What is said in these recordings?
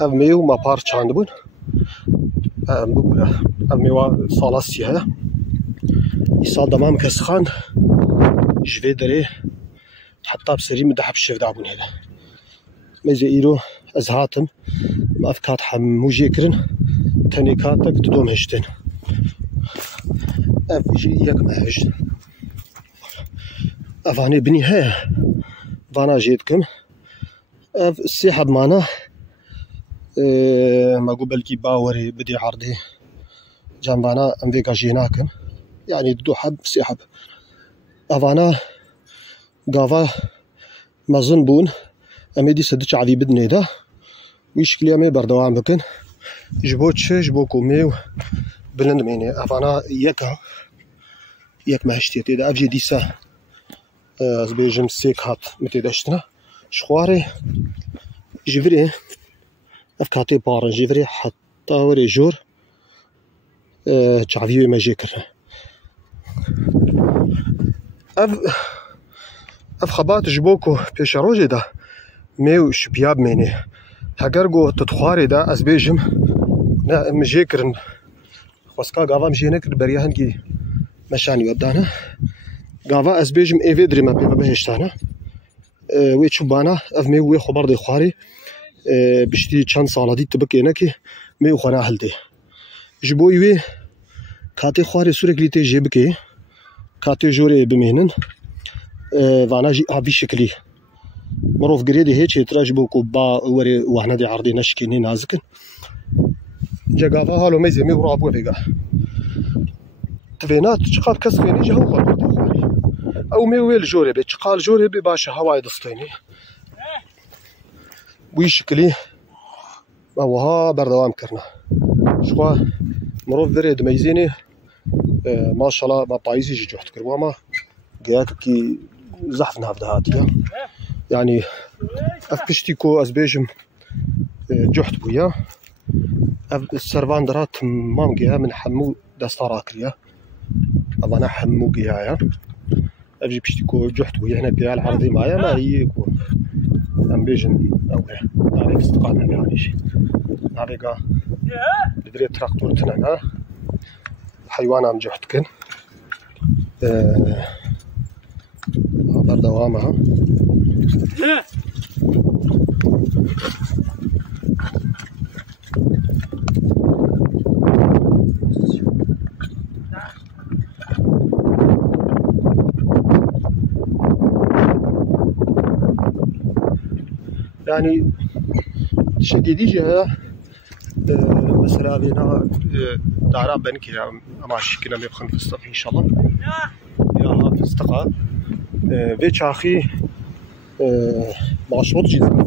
اف ميو ما بار چاند بون اف ميوا سالاسی هیا ایسال دمام کس خان جوی داره حتی بسری مدحب شفدع بون هدا ميزي ايرو از هاتم ما افكات حمو جيكرن تاني كاتك تدوم هشتن اف جي يك ما هشت افاني بني هيا فانا جيتكم اف السيحب معنا ما قبل كي باوري بدي عرضي جنبانا انفيكا جيناكم يعني دو حب سيحب افانا قافا مازن بون اميدي سدش عذي بدني ده ويشكلي امي بردوام بكن جبو تشي جبو كوميو بلند ميني افانا يك ما هشتيتي ده افجي ديسا زبيجم سيك هات متي دشتنا شخواري جفري افكاتي بارن جفري حتى وري جور تعذيو ما جيكر اف خبات جبوكو بيش روجي ده ميو شبياب ميني هكرغو تتخواري ده از بيجم نا مجيكرن خسكا غافا مجينك بريهن كي مشاني ودانا غافا از بيجم ايفيدري ما بهشتانا وي تشوبانا اف ميو وي خبر دي خواري بشتي چند سالا دي تبكينا كي ميو خنا هلدي جبوي وي كاتي خواري سوركليتي جيبكي كاتي جوري بمهنن فانا جي ابي شكلي مروف قريدي هيك يتراج بوكو با وري وحنا دي عرضي نشكيني نازكن جاقافا هالو ميزي مي ورابو فيقا تفينات تشقال كسفيني جهو خلق او مي ويل جوري بي تشقال جوري بي باشا هواي دستيني وي شكلي وها بردوام كرنا شخوا مروف فريد ميزيني ما شاء الله ما بايزي جي جوحت كرواما قياك كي زحفنا هفدهاتيا يعني اف بشتيكو از بيجم جحت بويا اف السرفان درات مام قيا من حمو دستارا كريا انا حمو قيايا افجي بشتيكو جحت بويا هنا قيا العرضي معايا ما هي يكون ام بيجم اوه ناريك استقامة يعني شي ناريكا بدري تراكتور تنانا حيوان ام جحت كن بردوامها يعني شديدي جهة مثلا بينا دارا بنك يا ماشي كنا بيبخن في الصف ان شاء الله يا في استقا في شاخي مشروط جدا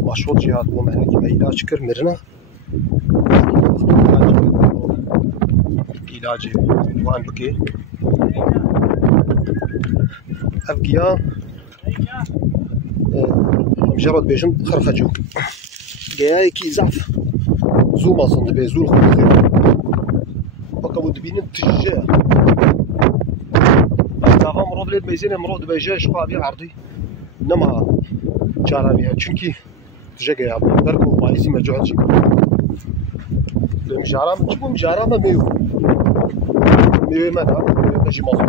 مشروط جهات ومهنة كما علاج مرنا علاج وان بكي افقيا مجرد بيجن خرفجو جاي كي زعف زو ما صند بيزول خذ بقى ود بين تجاه زعفا مرود ليد ميزين مرود بيجاش قابي عرضي انما جارامي çünkü تجاه يا بركو بايزي مجوعد شي مجارام تشوف مجارام ميو منا نجي مظبوط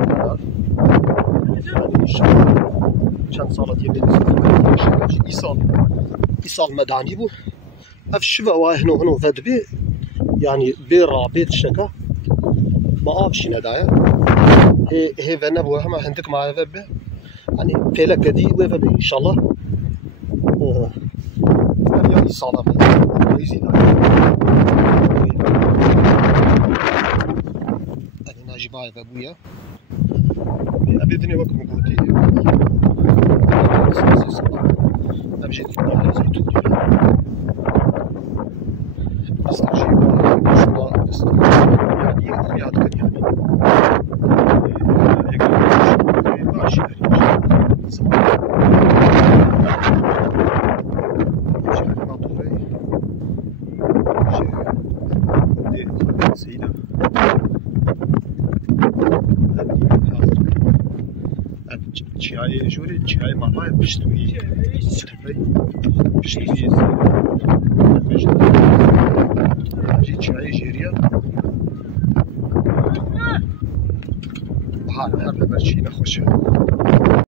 ان شاء الله چند سالات يبي إيصال مداني بو اف شفا هنو فد بي يعني بي رابط شكا ما افشي ندايا هي فنا بو هما هندك مع فب يعني فيلك دي وفا بي ان شاء الله يعني إيصال يزيد انا ناجي باي فابويا ابيدني وقت مقودي أمشي على زيتون استجيب إن شاء الله يعني يعتقد يعني ماشي سيدة چیای جوری چیای ماهای پشتویی سرفی جيت شاي جيريا هذا برشينا خوش